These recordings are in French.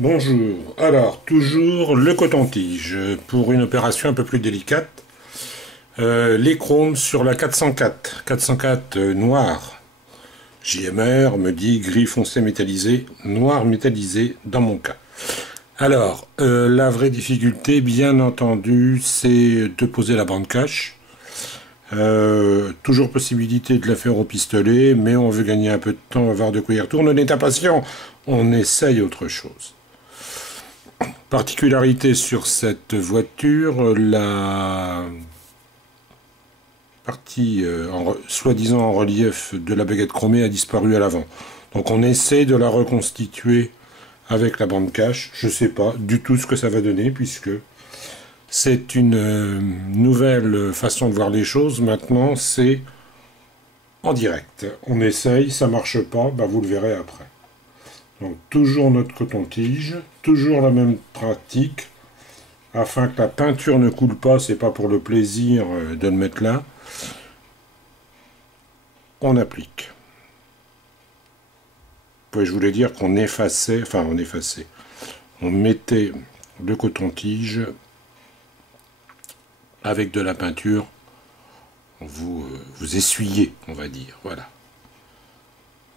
Bonjour. Alors, toujours le coton-tige pour une opération un peu plus délicate. Les chromes sur la 404. 404 noir. JMR me dit gris foncé métallisé, noir métallisé dans mon cas. Alors, la vraie difficulté, bien entendu, c'est de poser la bande cache. Toujours possibilité de la faire au pistolet, mais on veut gagner un peu de temps, avoir de quoi y retourner. On est impatient, on essaye autre chose. Particularité sur cette voiture, la partie soi-disant en relief de la baguette chromée a disparu à l'avant. Donc on essaie de la reconstituer avec la bande cache. Je ne sais pas du tout ce que ça va donner puisque c'est une nouvelle façon de voir les choses. Maintenant c'est en direct. On essaye, ça marche pas, bah vous le verrez après. Donc toujours notre coton-tige, toujours la même pratique, afin que la peinture ne coule pas, c'est pas pour le plaisir de le mettre là. On applique. Puis je voulais dire qu'on effaçait, on mettait le coton-tige avec de la peinture, vous essuyez, on va dire, voilà.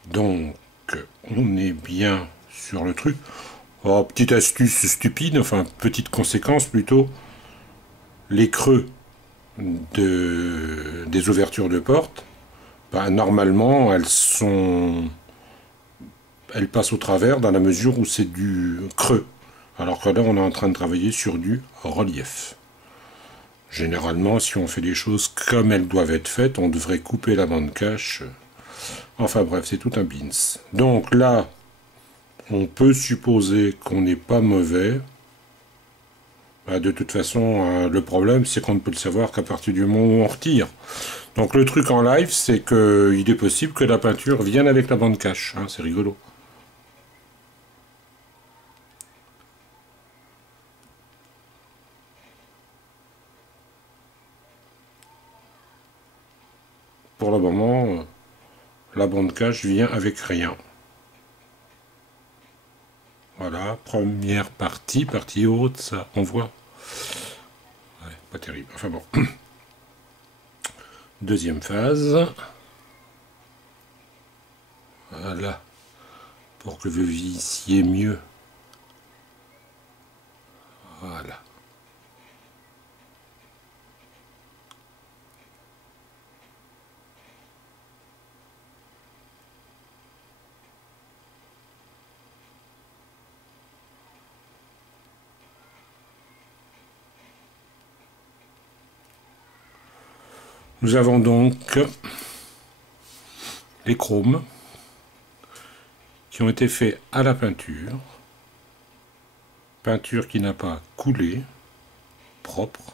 Donc, on est bien sur le truc. Oh, petite astuce stupide, enfin, petite conséquence plutôt, les creux des ouvertures de porte, bah, normalement, elles passent au travers dans la mesure où c'est du creux. Alors que là, on est en train de travailler sur du relief. Généralement, si on fait les choses comme elles doivent être faites, on devrait couper la bande cache. Enfin bref, c'est tout un bins. Donc là, on peut supposer qu'on n'est pas mauvais. Bah, de toute façon, le problème, c'est qu'on ne peut le savoir qu'à partir du moment où on retire. Donc le truc en live, c'est qu'il est possible que la peinture vienne avec la bande cache. Hein, c'est rigolo. Pour le moment, la bande cache vient avec rien. Voilà, première partie, partie haute, ça, on voit. Ouais, pas terrible, enfin bon. Deuxième phase. Voilà, pour que vous vissiez mieux. Voilà. Nous avons donc les chromes qui ont été faits à la peinture. Peinture qui n'a pas coulé, propre.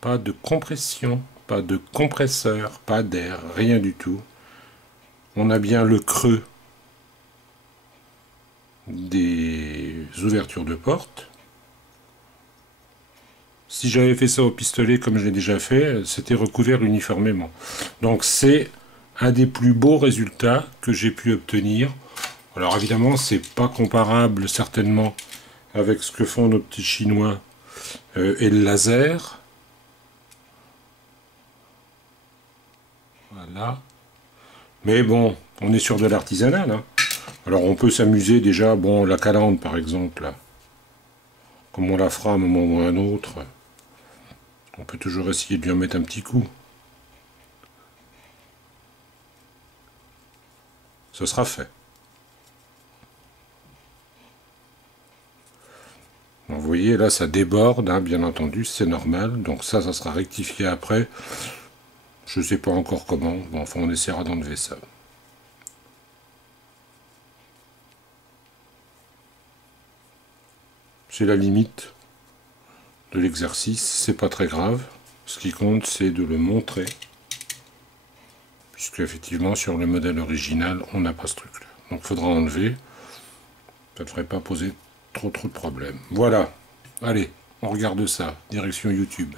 Pas de compression, pas de compresseur, pas d'air, rien du tout. On a bien le creux des ouvertures de porte. Si j'avais fait ça au pistolet comme je l'ai déjà fait, c'était recouvert uniformément. Donc c'est un des plus beaux résultats que j'ai pu obtenir. Alors évidemment, c'est pas comparable certainement avec ce que font nos petits Chinois et le laser. Voilà. Mais bon, on est sur de l'artisanal. Hein. Alors on peut s'amuser déjà, bon, la calandre par exemple, là. Comme on la fera à un moment ou à un autre. On peut toujours essayer de lui en mettre un petit coup. Ce sera fait. Donc vous voyez, là, ça déborde, hein, bien entendu, c'est normal. Donc ça sera rectifié après. Je ne sais pas encore comment. Bon, enfin, on essaiera d'enlever ça. C'est la limite de l'exercice. C'est pas très grave. Ce qui compte, c'est de le montrer. Puisque, effectivement, sur le modèle original, on n'a pas ce truc-là. Donc, il faudra enlever. Ça ne devrait pas poser trop de problèmes. Voilà. Allez, on regarde ça. Direction YouTube.